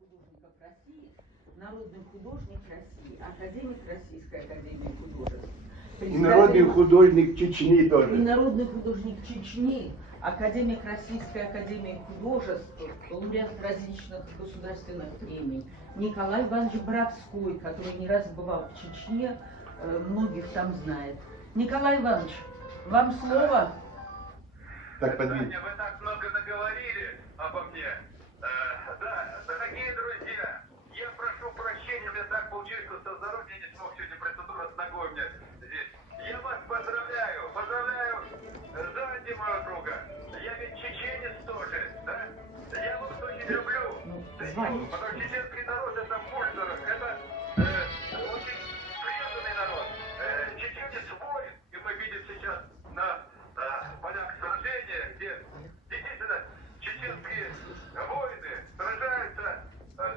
художников России, народный художник России, академик Российской академии художеств. И народный художник Чечни тоже. И народный художник Чечни, академик Российской академии художеств, лауреат различных государственных премий. Николай Иванович Боровской, который не раз бывал в Чечне, многих там знает. Николай Иванович, вам слово. Так, Таня, вы так много наговорили обо мне. Да, дорогие друзья, я прошу прощения, мне так получилось, что со здоровьем я не смог сегодня процедура с ногой у меня здесь. Я вас поздравляю, Занди, моего друга. Я ведь чеченец тоже, да? Я вас очень люблю. Потому что чеченский народ это мой народ, это очень преданный народ. Чеченец воин, и мы видим сейчас на полях сражения, где действительно чеченские воины сражаются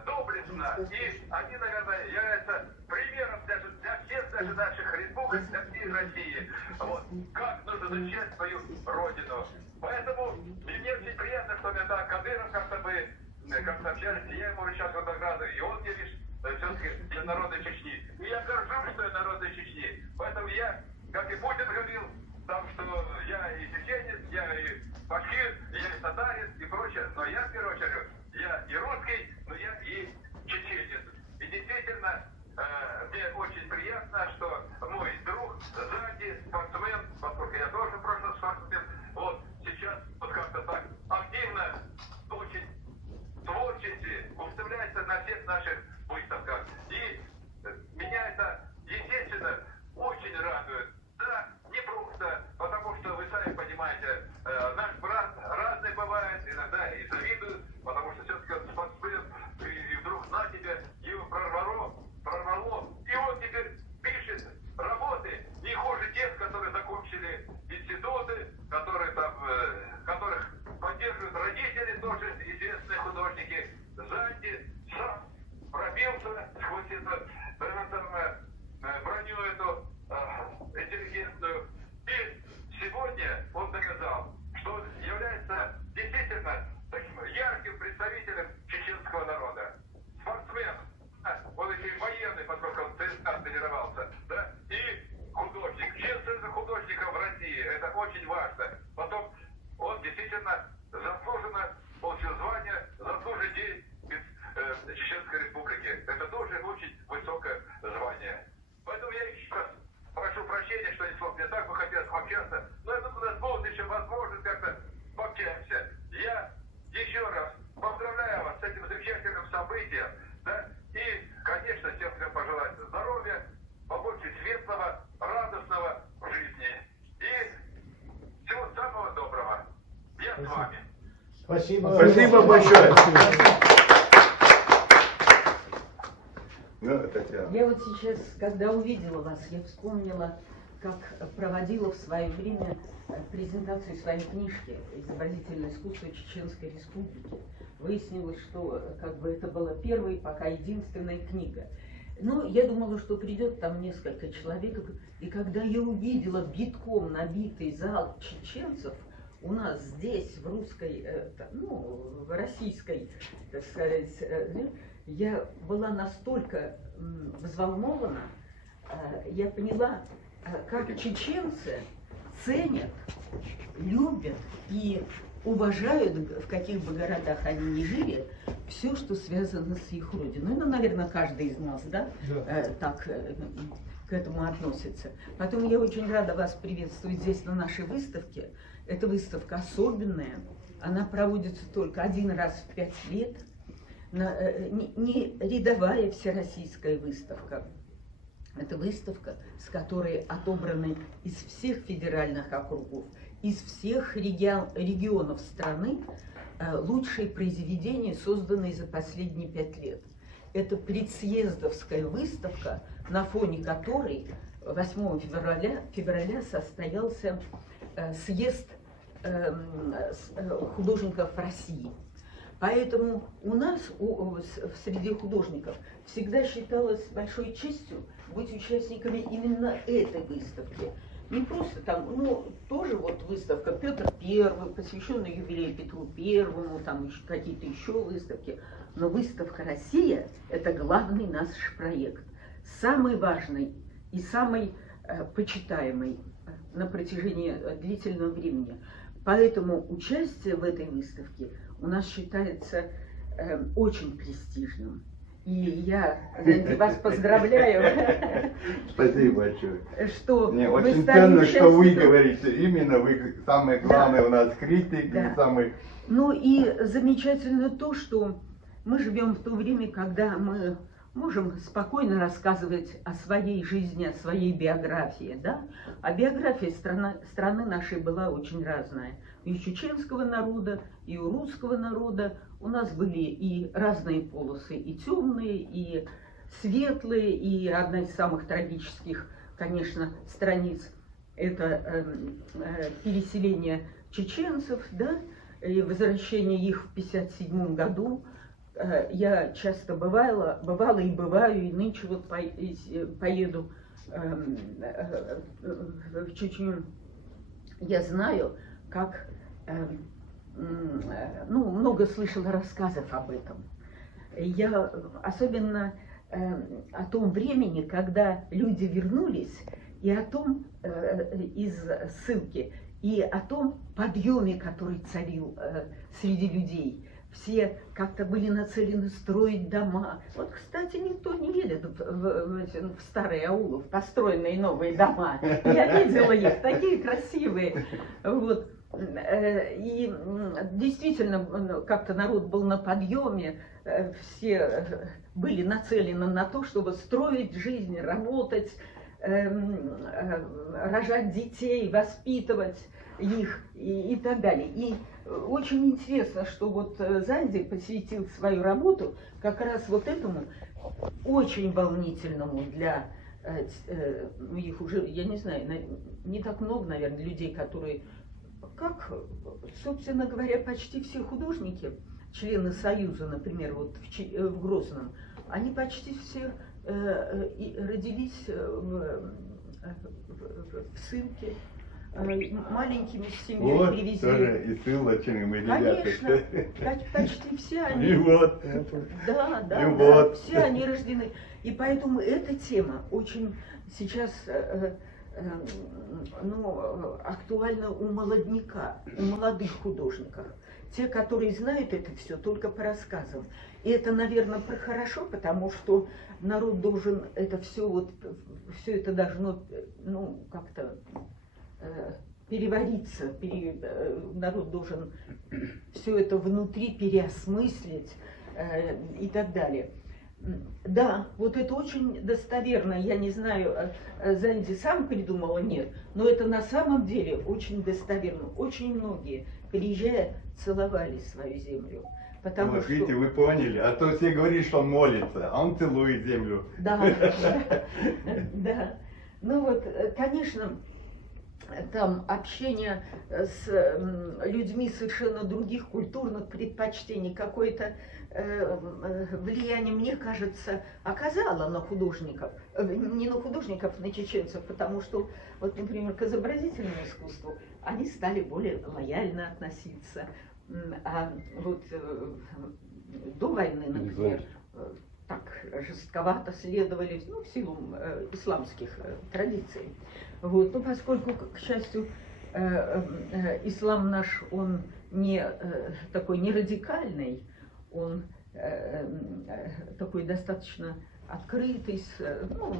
доблестно, и они, наверное, являются примером для всех даже наших республик, для всей России. Вот, как нужно защищать свою родину. Поэтому мне очень приятно, что это Кадыров как-то мы как-то общались, я ему вручал фотографию, и он мне лишь все-таки для народной Чечни. И я горжусь, что я народной Чечни. Поэтому я, как и Путин говорил, там, что я и чеченец, я и башкир, я и татарин и прочее, но я, в первую очередь, я и русский, но я и чеченец. И действительно, мне очень приятно, что мой друг Занди, спортсмен, поскольку я тоже в прошлом спортсмен, вот сейчас вот как-то так активно, очень творчески выставляется на всех наших выставках. И меня это, естественно, очень радует. Да, не просто, потому что вы сами понимаете, наш брат разный бывает, иногда и завидует, потому что все-таки он спортсмен, и вдруг на тебе его прорвало, и он теперь пишет работы не хуже тех, которые закончили институты, которые там, которых поддерживают родители, тоже известные художники. Занди сам пробился сквозь эту броню эту интеллигентную. И сегодня он доказал, что он является действительно таким ярким представителем чеченского народа. Спортсмен, он еще и военный, поскольку он в ЦСКА тренировался, да, и художник. Числится художников в России, это очень важно. Потом он действительно заслуженно получил звание «Заслуженный день Чеченской Республики». Это тоже очень высокое звание. Поэтому я еще раз прошу прощения, что не смог. Мне так бы хотелось пообщаться. Но я думаю, у нас будет еще возможность как-то пообщаемся. Я еще раз поздравляю вас с этим замечательным событием. Да? И, конечно, всем хотел пожелать здоровья, побольше светлого, радостного в жизни. И всего самого доброго. Я с вами. Спасибо. Спасибо большое. Я вот сейчас, когда увидела вас, я вспомнила, как проводила в свое время презентацию своей книжки «Изобразительное искусство Чеченской Республики». Выяснилось, что как бы это была первая, пока единственная книга. Ну, я думала, что придет там несколько человек, и когда я увидела битком набитый зал чеченцев, у нас здесь, в русской, в российской, так сказать, я была настолько взволнована, я поняла, как чеченцы ценят, любят и уважают, в каких бы городах они ни жили, все, что связано с их родиной. Ну, наверное, каждый из нас, да, так к этому относится. Потом я очень рада вас приветствовать здесь на нашей выставке. Эта выставка особенная, она проводится только один раз в 5 лет. Не рядовая всероссийская выставка. Это выставка, с которой отобраны из всех федеральных округов, из всех регионов страны лучшие произведения, созданные за последние 5 лет. Это предсъездовская выставка, на фоне которой 8 февраля состоялся съезд художников России. Поэтому у нас, среди художников, всегда считалось большой честью быть участниками именно этой выставки. не просто там, ну, тоже вот выставка Петр Первый, посвященная юбилею Петру Первому, там еще какие-то еще выставки. Но выставка «Россия» – это главный наш проект. Самый важный и самый почитаемый на протяжении длительного времени. Поэтому участие в этой выставке у нас считается очень престижным. И я вас поздравляю. Спасибо большое. Что Мне вы очень стали ценно, что вы участником. говорите. Именно вы самый главный у нас критик, Да. и самый... Ну и замечательно то, что мы живем в то время, когда мы можем спокойно рассказывать о своей жизни, о своей биографии, да? А биография страны нашей была очень разная. И у чеченского народа, и у русского народа у нас были и разные полосы, и темные, и светлые, и одна из самых трагических, конечно, страниц – это переселение чеченцев, да, и возвращение их в 1957 году. Я часто бывала и бываю, и нынче вот поеду в Чечню. Я знаю, как, ну, много слышала рассказов об этом. Я особенно о том времени, когда люди вернулись, и о том из ссылки, и о том подъеме, который царил среди людей. Все как-то были нацелены строить дома. Вот, кстати, никто не едет в старые аулы, в построенные новые дома. Я видела их, такие красивые. Вот. И действительно, как-то народ был на подъеме, все были нацелены на то, чтобы строить жизнь, работать, рожать детей, воспитывать их и так далее. И очень интересно, что вот Занди посвятил свою работу как раз вот этому очень волнительному для их уже, я не знаю, не так много, наверное, людей, которые, как, собственно говоря, почти все художники, члены Союза, например, вот в Грозном, они почти все родились в ссылке, маленькими семьями Вот, привезли. тоже и ссылочные мы ребята. Конечно, почти все они. И вот. Да, И вот. все они рождены. И поэтому эта тема очень сейчас актуальна у молодняка, у молодых художников. Те, которые знают это все только по рассказам. И это, наверное, хорошо, потому что народ должен это все, вот, все это должно, ну, как-то перевариться, народ должен все это внутри переосмыслить и так далее. Да, вот это очень достоверно, я не знаю, Занди сам придумала, нет, но это на самом деле очень достоверно. Очень многие, приезжая, целовали свою землю. Потому Вот, что... видите, вы поняли, а то все говорят, что он молится, а он целует землю. Да, да. Ну вот, конечно, там общение с людьми совершенно других культурных предпочтений, какое-то влияние, мне кажется, оказало на художников, не на художников, на чеченцев, потому что, вот, например, к изобразительному искусству они стали более лояльно относиться, а вот до войны, например, так жестковато следовали, ну, в силу исламских традиций. Вот. Но поскольку, к счастью, ислам наш, он не такой не радикальный, он такой достаточно открытый, ну,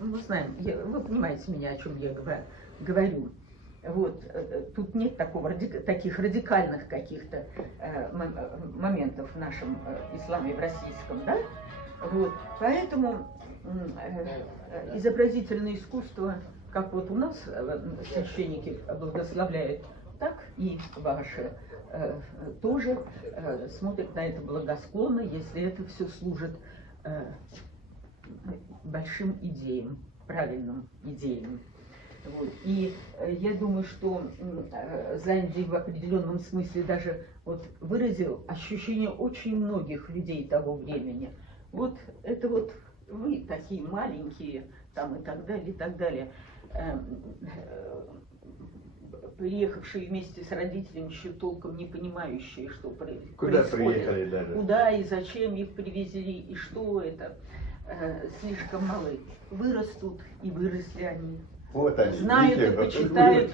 мы знаем, вы понимаете меня, о чем я говорю. Вот. Тут нет таких радикальных каких-то моментов в нашем исламе, в российском, да? Вот. Поэтому изобразительное искусство, как вот у нас священники благословляют, так и ваши тоже смотрят на это благосклонно, если это все служит большим идеям, правильным идеям. Вот. И я думаю, что Занди в определенном смысле даже вот выразил ощущение очень многих людей того времени. Вот это вот вы такие маленькие, там и так далее, и так далее. приехавшие вместе с родителями, еще толком не понимающие, что происходит. Куда приехали даже? Куда и зачем их привезли, и что это. Слишком малы. Вырастут, и выросли они. Вот они, Знают видите, и почитают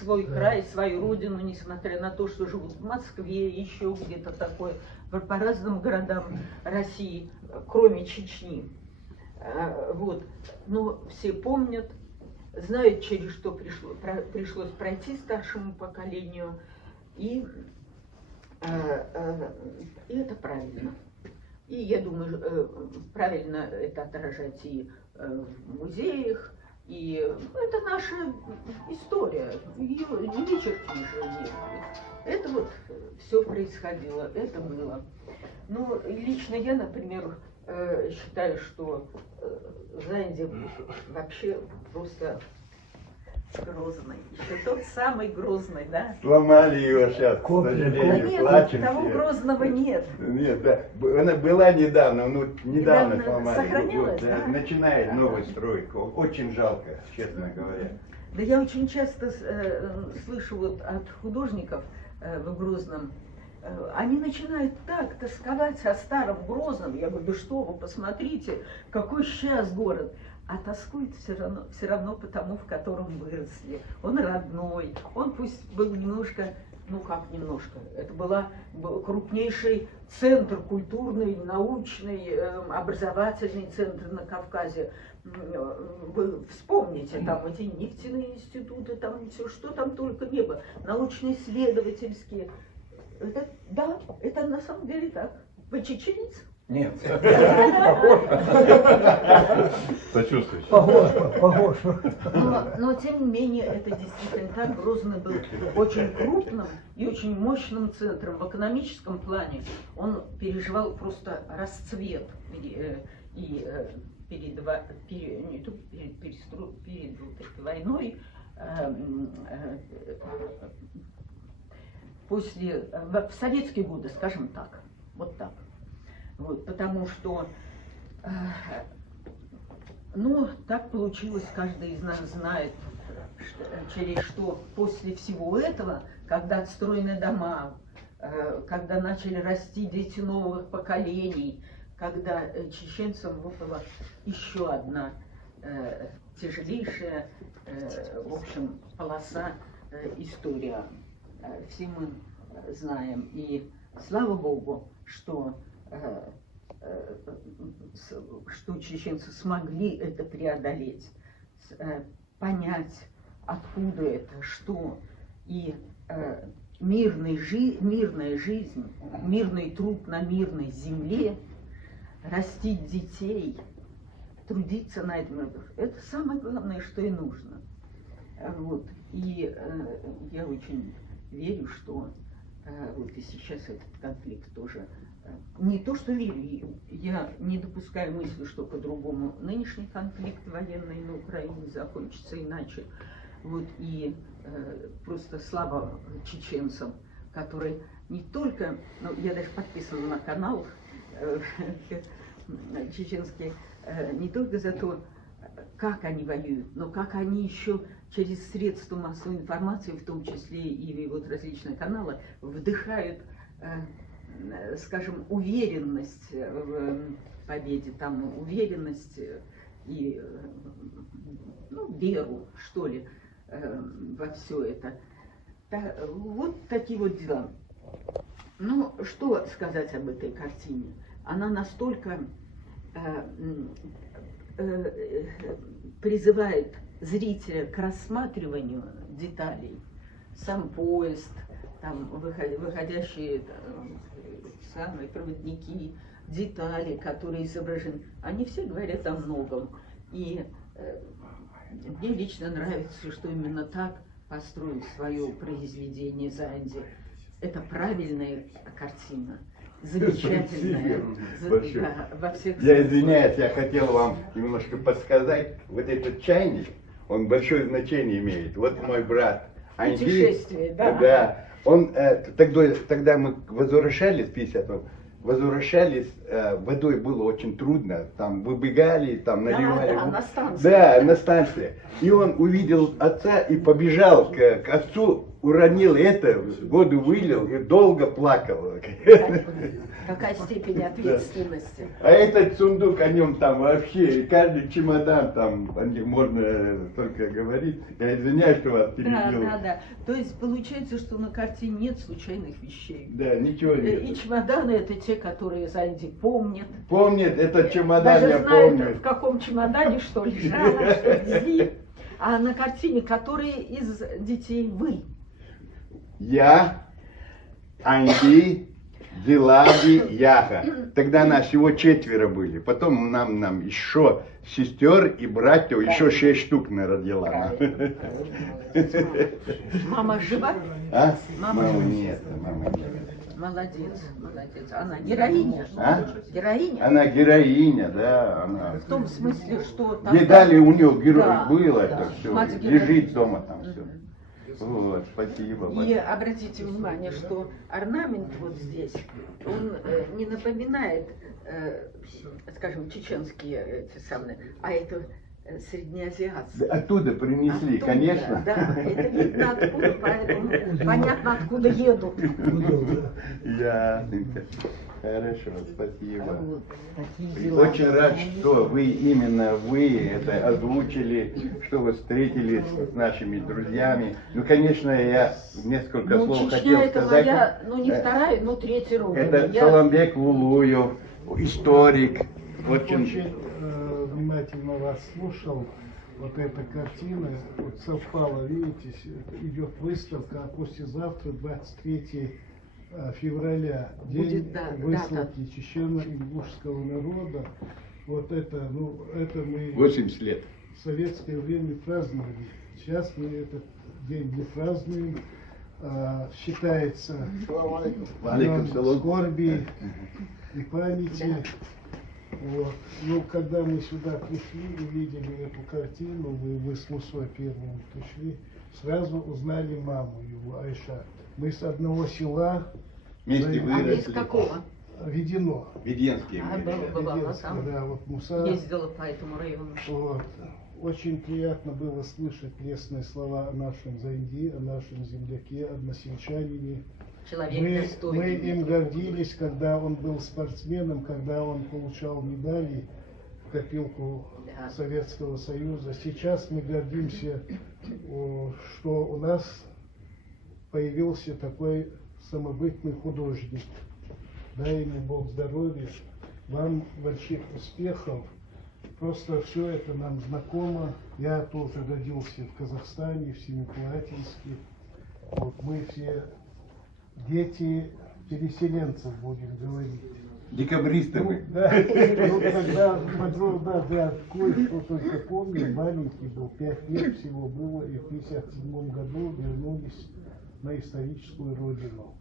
свой край, свою родину, несмотря на то, что живут в Москве, еще где-то такое, по разным городам России, кроме Чечни. Вот. Но все помнят, знают, через что пришлось пройти старшему поколению, и это правильно. И я думаю, правильно это отражать и в музеях, и это наша история, ее не вычеркнешь. Это вот все происходило, это было. Ну, лично я, например, считаю, что Заинди вообще просто Грозный. Еще тот самый Грозный, да? Сломали его сейчас, к Да сожалению, нет, плачем того все. Грозного нет. Нет, да. Она была недавно, ну недавно Недавно сломали. сохранилась, Вот, да? начинает Да. новую стройку. Очень жалко, честно говоря. Да я очень часто слышу вот от художников в Грозном, они начинают так тосковать о старом Грозном. Я говорю, да что вы, посмотрите, какой сейчас город. А тоскует все равно по тому, в котором выросли. Он родной, он пусть был немножко, ну как немножко, это был крупнейший центр культурный, научный, образовательный центр на Кавказе. Вы вспомните, там эти нефтяные институты, там все, что там только не было, научно-исследовательские. Это, да, это на самом деле так. Вы чеченец? Нет. Сочувствуешь? Похож. Но тем не менее, это действительно так. Грозный был очень крупным и очень мощным центром в экономическом плане. Он переживал просто расцвет перед войной, в советские годы, скажем так, вот так. Вот, потому что, ну, так получилось, каждый из нас знает, через что после всего этого, когда отстроены дома, когда начали расти дети новых поколений, когда чеченцам выпала еще одна тяжелейшая, в общем, полоса история. Все мы знаем, и слава Богу, что чеченцы смогли это преодолеть, понять, откуда это, что, и мирная жизнь, мирный труд на мирной земле, растить детей, трудиться на этом, это самое главное, что и нужно. Вот. И я очень верю, что вот и сейчас этот конфликт тоже, не то что верю, я не допускаю мысли, что по-другому нынешний конфликт военный на Украине закончится иначе. Вот, и просто слава чеченцам, которые не только, ну, я даже подписана на канал чеченский, не только за то, как они воюют, но как они еще через средства массовой информации, в том числе и вот различные каналы, вдыхают, скажем, уверенность в победе, там, уверенность и, ну, веру, что ли, во все это. Вот такие вот дела. Ну, что сказать об этой картине? Она настолько призывает зрителя к рассматриванию деталей. Сам поезд, там выходящие самые проводники, детали, которые изображены, они все говорят о многом. И мне лично нравится, что именно так построил свое произведение Заинди. Это правильная картина. Замечательная. Да, во всех Я извиняюсь, я хотел вам немножко подсказать. Вот этот чайник, он большое значение имеет. Вот мой брат Путешествие, да. Да. Он, тогда мы возвращались в 50-м, возвращались, водой было очень трудно, там выбегали, там наливали. Да, на станции. Да, на станции. И он увидел отца и побежал к отцу, уронил это, воду вылил и долго плакал. Какая степень ответственности. А этот сундук, о нем там вообще, и каждый чемодан там, о них можно только говорить. Я извиняюсь, что вас перебил. Да. То есть получается, что на картине нет случайных вещей. Да, ничего нет. И чемоданы это те, которые Занди помнит. Помнит, этот чемодан Даже я знает, помню. в каком чемодане что лежало, что везли. А на картине, которые из детей вы. Я, Анди, Дилади, Яха. Тогда нас всего 4 были. Потом нам еще сестер и братьев, еще 6 штук народила. Мама жива? А? Мама Мамы жива. нет, мамы нет. Молодец. Она героиня. А? Героиня. Она героиня, да, она. В том смысле, что там... Видали, у нее герой Да, было да. это все. Мать героиня. Лежит дома там все. Вот, спасибо. И обратите внимание, что орнамент вот здесь, он не напоминает, скажем, чеченские эти самые, а это среднеазиатские. Оттуда принесли, Оттуда, конечно. Да, это видно откуда, поэтому понятно, откуда едут. Ясненько. Хорошо, спасибо. Вот такие дела. Очень рад, что вы, именно вы это озвучили, что вы встретились с нашими друзьями. Ну, конечно, я несколько Ну, слов Чечня хотел это сказать. моя, ну не вторая, но третья родина. Это Я- Соломбек Лулуев, историк. Очень внимательно вас слушал. Вот эта картина вот совпала, видите, идет выставка, а послезавтра, 23 февраля, день Будет, да, выставки чечено-ингушского народа. Вот это, это мы 80 лет. в советское время праздновали. Сейчас мы этот день не празднуем. Считается Алейкум днем салам. скорби и памяти. Вот. Ну, когда мы сюда пришли, увидели эту картину, мы с Мусой первым пришли, сразу узнали маму его, Айша. Мы с одного села Вместе А из выросли. какого? Ведено. Веденские. А, были. бывала Веденское, там. да, вот Муса. Ездила по этому району. Вот. Очень приятно было слышать лестные слова о нашем Заинди, о нашем земляке, односельчанине. Человек Мы достойный. им гордились, когда он был спортсменом, когда он получал медали в копилку Да. Советского Союза. Сейчас мы гордимся, что у нас появился такой самобытный художник. Дай ему Бог здоровья, вам больших успехов. Просто все это нам знакомо. Я тоже родился в Казахстане, в Семипалатинске. Вот мы все дети переселенцев, будем говорить. Декабристы Ну, вы. да, ну, тогда смотрю, да, я кое-что только помню, маленький был, 5 лет всего было, и в 1957 году вернулись на историческую родину.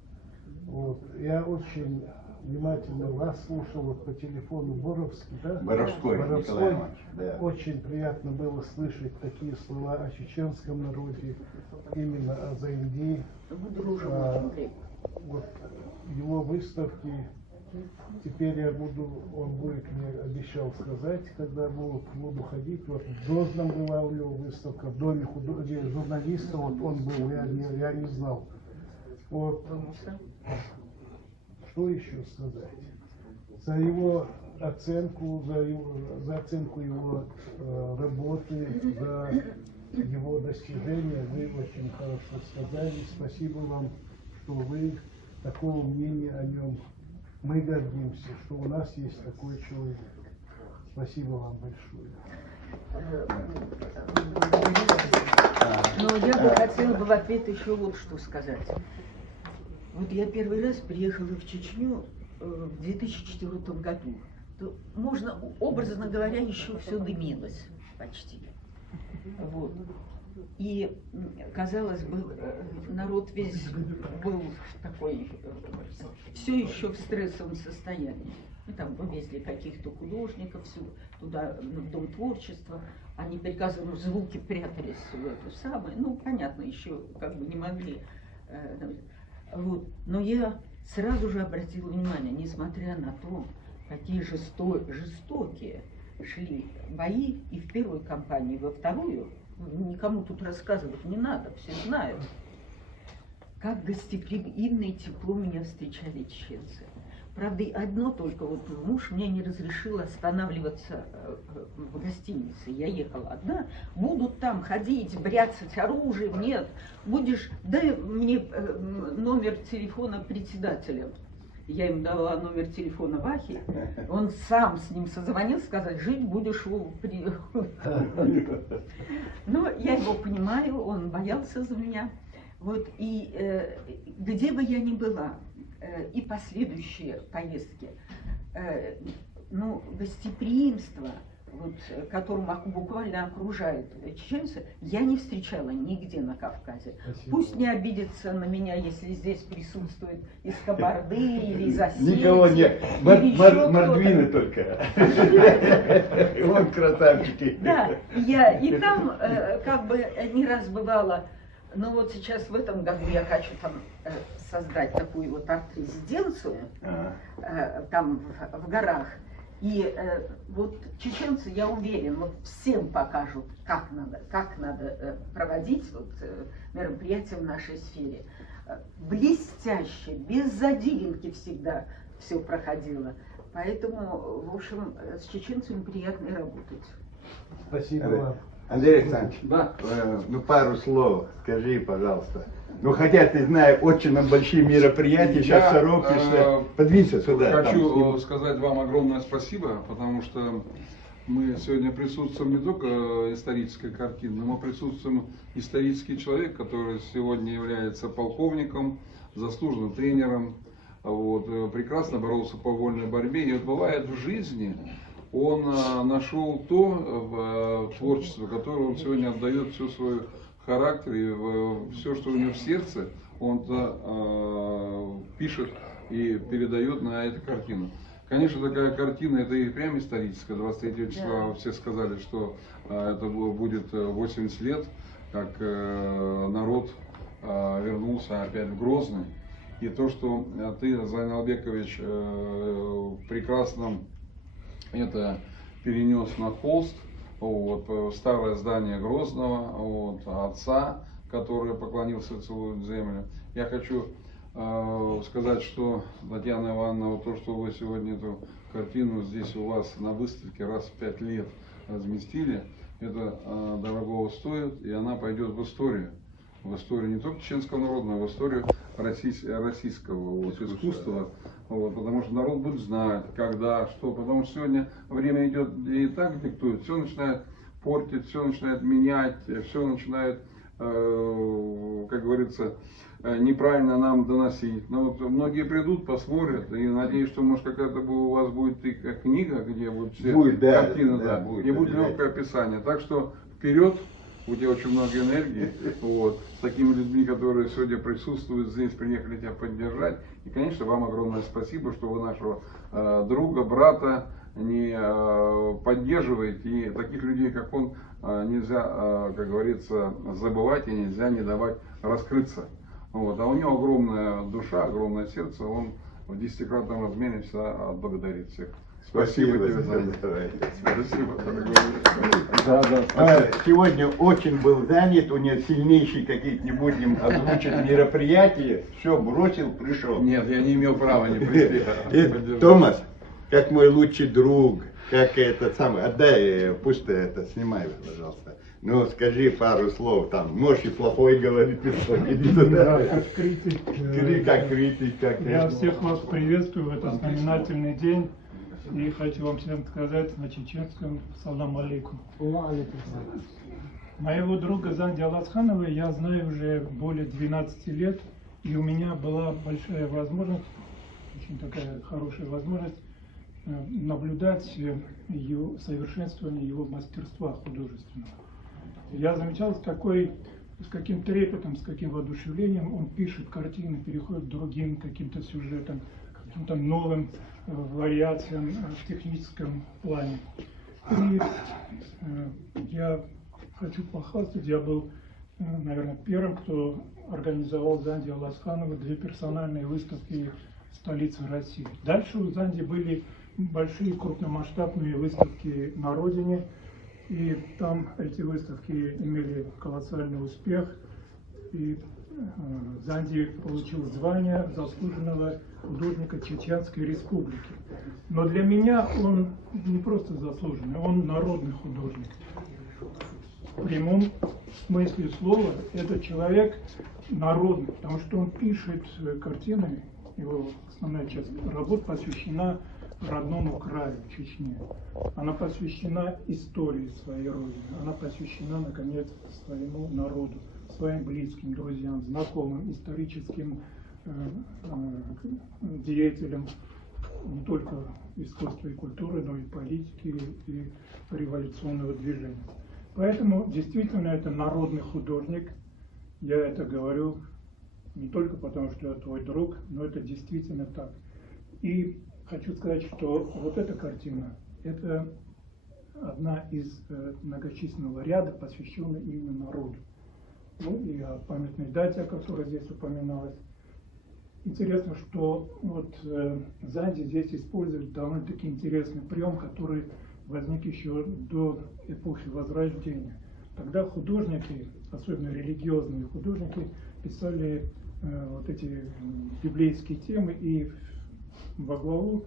Вот. Я очень внимательно вас слушал вот по телефону Боровский, да? Боровской Николай Иванович, да. Очень приятно было слышать такие слова о чеченском народе, именно о Заинди. Мы дружим А, очень крепко. Вот его выставки. Теперь он будет мне обещал сказать, когда буду ходить. Вот в Грозном была у него выставка, в доме журналиста, вот он был, я не знал. Вот. Что еще сказать? За его оценку, за оценку его работы, за его достижения вы очень хорошо сказали. Спасибо вам, что вы такого мнения о нем. Мы гордимся, что у нас есть такой человек. Спасибо вам большое. Но я бы хотела бы в ответ еще вот что сказать. Вот я первый раз приехала в Чечню в 2004 году. То можно, образно говоря, еще все дымилось почти. Вот. И, казалось бы, народ весь был такой, все еще в стрессовом состоянии. Мы там вывезли каких-то художников туда, в Дом творчества. Они приказывали, звуки прятались в эту самую. Ну, понятно, еще как бы не могли. Вот. Но я сразу же обратила внимание, несмотря на то, какие жестокие шли бои и в первую кампанию, и во вторую, никому тут рассказывать не надо, все знают, как гостеприимно и тепло меня встречали чеченцы. Правда, и одно только, вот муж мне не разрешил останавливаться в гостинице. Я ехала одна, будут там ходить, бряцать оружием, нет, будешь, дай мне номер телефона председателя. Я им дала номер телефона Вахи, он сам с ним созвонил, сказал, жить будешь Но я его понимаю, он боялся за меня. Вот, и где бы я ни была, и последующие поездки, ну, гостеприимство, вот, которым буквально окружают чеченцы, я не встречала нигде на Кавказе. Спасибо. Пусть не обидятся на меня, если здесь присутствует из Кабарды или из Осетии. Никого нет. Мордвины только. Вот красавчики. Да, я и там как бы не раз бывала. Но вот сейчас в этом году я хочу там создать такую вот арт-резиденцию там в горах. И вот чеченцы, я уверен, вот всем покажут, как надо проводить вот, мероприятия в нашей сфере. Блестяще, без задиринки всегда все проходило. Поэтому, в общем, с чеченцами приятно работать. Спасибо вам. Андрей Александрович, Да. Ну пару слов скажи, пожалуйста. Ну хотя ты знаешь, очень нам большие мероприятия, сейчас торопишься. Подвинься сюда. Хочу сказать вам огромное спасибо, потому что мы сегодня присутствуем не только исторической картиной, но мы присутствуем исторический человек, который сегодня является полковником, заслуженным тренером, вот, прекрасно боролся по вольной борьбе. И вот бывает в жизни, он нашел то в творчестве, которое он сегодня отдает всю свою характер и все, что у него в сердце, он пишет и передает на эту картину. Конечно, такая картина, это и прям историческая. 23 числа все сказали, что это будет 80 лет, как народ вернулся опять в Грозный. И то, что ты, Зайналбекович, прекрасно это перенес на холст, вот, старое здание Грозного, вот, отца, который поклонился, целует землю. Я хочу сказать, что, Татьяна Ивановна, вот то, что вы сегодня эту картину здесь у вас на выставке раз в 5 лет разместили, это дорогого стоит, и она пойдет в историю. В историю не только чеченского народа, но и в историю российского вот, искусства. Вот, потому что народ будет знать, когда, что. Потому что сегодня время идет и так диктует, все начинает портить, все начинает менять, все начинает, как говорится, неправильно нам доносить. Но вот многие придут, посмотрят, и надеюсь, что может какая-то у вас будет и книга, где будут все будет, да, картины, да, будет, и будет легкое описание. Так что вперед! У тебя очень много энергии, вот, с такими людьми, которые сегодня присутствуют здесь, приехали тебя поддержать. И, конечно, вам огромное спасибо, что вы нашего друга, брата не поддерживаете. И таких людей, как он, нельзя, как говорится, забывать и нельзя не давать раскрыться. Вот. А у него огромная душа, огромное сердце, он в 10-кратном размере всегда отблагодарит всех. Спасибо тебе за это. Спасибо. Сегодня очень был занят, у него сильнейшие какие-то, не будем озвучить мероприятия, все бросил, пришел. Нет, я не имел права не прийти. Томас, как мой лучший друг, как этот самый, отдай, пусть ты это снимай, пожалуйста. Ну, скажи пару слов там, можешь и плохой говорить, Да, как критик. как критик, как Я всех вас приветствую в этот знаменательный день. И хочу вам всем сказать на чеченском салам алейкум. Моего друга Занди Аласханова я знаю уже более 12 лет. И у меня была большая возможность, очень такая хорошая возможность, наблюдать его совершенствование его мастерства художественного. Я замечал, с каким трепетом, с каким воодушевлением он пишет картины, переходит к другим каким-то сюжетам, каким-то новым вариациям в техническом плане. И я хочу похвастать, я был, наверное, первым, кто организовал Занди Аласханова 2 персональные выставки в столице России. Дальше у Занди были большие крупномасштабные выставки на родине, и там эти выставки имели колоссальный успех, и Занди получил звание заслуженного художника Чеченской Республики. Но для меня он не просто заслуженный, он народный художник. В прямом смысле слова это человек народный, потому что он пишет картины, его основная часть работ посвящена родному краю, Чечне. Она посвящена истории своей родины, она посвящена, наконец, своему народу, своим близким, друзьям, знакомым, историческим деятелям не только искусства и культуры, но и политики и революционного движения. Поэтому действительно это народный художник. Я это говорю не только потому, что я твой друг, но это действительно так. И хочу сказать, что вот эта картина, это одна из многочисленного ряда, посвященная именно народу. Ну и о памятной дате, о которой здесь упоминалось. Интересно, что вот Занди здесь использует довольно-таки интересный прием, который возник еще до эпохи Возрождения. Тогда художники, особенно религиозные художники, писали вот эти библейские темы и во главу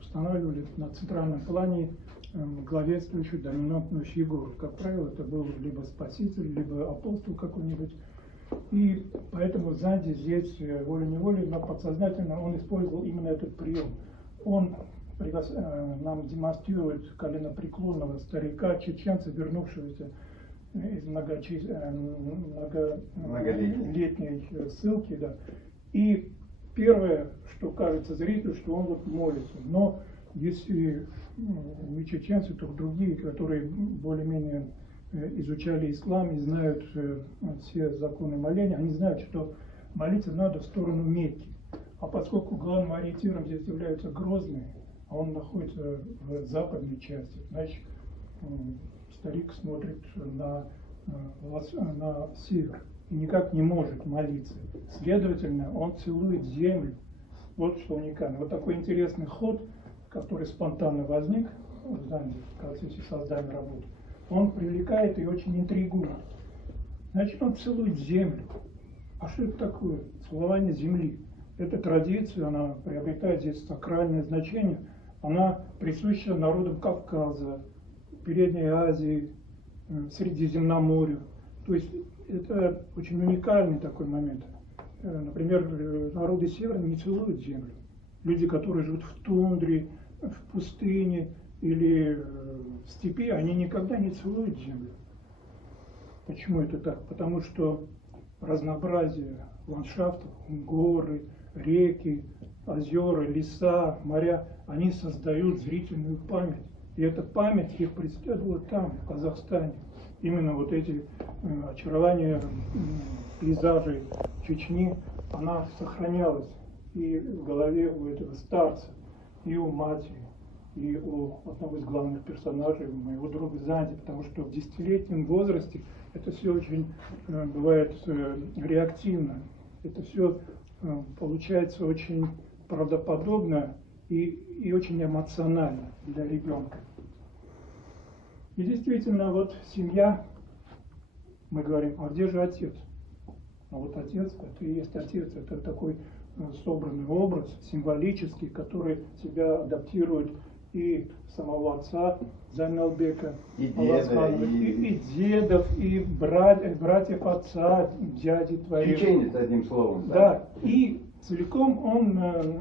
устанавливали на центральном плане главенствующую доминантную фигуру. Как правило, это был либо спаситель, либо апостол какой-нибудь. И поэтому Занди здесь волей-неволей, но подсознательно он использовал именно этот прием. Он нам демонстрирует коленопреклонного старика, чеченца, вернувшегося из многолетней ссылки. Да. И первое, что кажется зрителю, что он вот молится. Но если не чеченцы, то другие, которые более-менее изучали ислам и знают все законы моления, они знают, что молиться надо в сторону Мекки. А поскольку главным ориентиром здесь является Грозный, а он находится в западной части, значит, старик смотрит на север и никак не может молиться. Следовательно, он целует землю. Вот что уникально. Вот такой интересный ход, который спонтанно возник в Занди в процессе создания работы, он привлекает и очень интригует. Значит, он целует землю. А что это такое? Целование земли. Эта традиция, она приобретает здесь сакральное значение. Она присуща народам Кавказа, Передней Азии, Средиземноморью. То есть это очень уникальный такой момент. Например, народы Севера не целуют землю. Люди, которые живут в тундре, в пустыне или в степи, они никогда не целуют землю. Почему это так? Потому что разнообразие ландшафтов, горы, реки, озера, леса, моря, они создают зрительную память. И эта память их преследует там, в Казахстане. Именно вот эти очарования пейзажей Чечни, она сохранялась и в голове у этого старца, и у матери, и у одного из главных персонажей, моего друга Занди, потому что в 10-летнем возрасте это все очень бывает реактивно. Это все получается очень правдоподобно и очень эмоционально для ребенка. И действительно, вот семья, мы говорим, а где же отец? А вот отец, это и есть отец, это такой собранный образ, символический, который себя адаптирует и самого отца Зайналбека, и дедов, и братьев отца, дяди твоих. Чеченец, одним словом. Да, и целиком он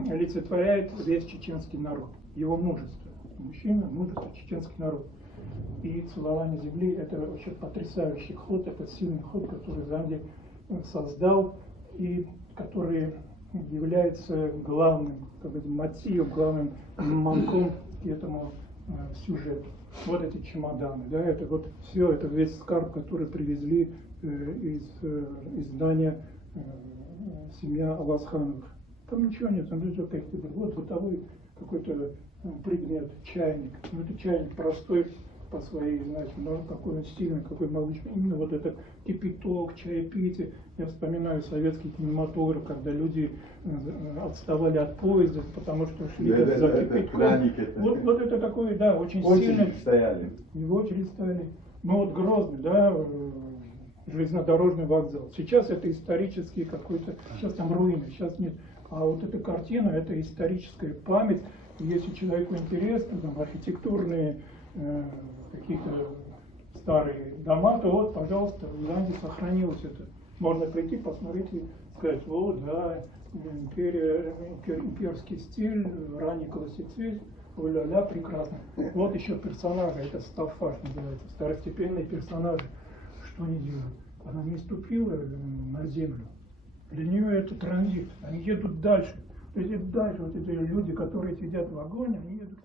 олицетворяет весь чеченский народ, его мужество. Мужчина, мужество, чеченский народ. И целование земли – это вообще потрясающий ход, это сильный ход, который Занди создал и который является главным мотивом, главным мамком к этому сюжету. Вот эти чемоданы, да, это вот все, это весь скарб, который привезли из здания семья Аласхановых. Там ничего нет, там лежат какие-то, вот бытовой какой-то предмет, чайник. Ну, это чайник простой, по своей, знаете, ну, какой он стильный, какой малышный. Именно вот этот кипяток, чаепитие. Я вспоминаю советский кинематограф, когда люди отставали от поезда, потому что шли за кипятком. Вот это такой, да, очень сильный. стояли. И в очередь стояли. Ну вот Грозный, да, железнодорожный вокзал. Сейчас это исторический какой-то, сейчас там руины, сейчас нет. А вот эта картина, это историческая память. И если человеку интересно, там, архитектурные какие-то старые дома, то вот, пожалуйста, в Исландии сохранилось это. Можно прийти, посмотреть и сказать, вот, да, имперский стиль, ранний классицизм, ля-ля, прекрасно. Вот еще персонажи, это стаффаж называется, второстепенные персонажи. Что они делают? Она не ступила на землю. Для нее это транзит. Они едут дальше. Едут дальше. Вот эти люди, которые сидят в вагоне, они едут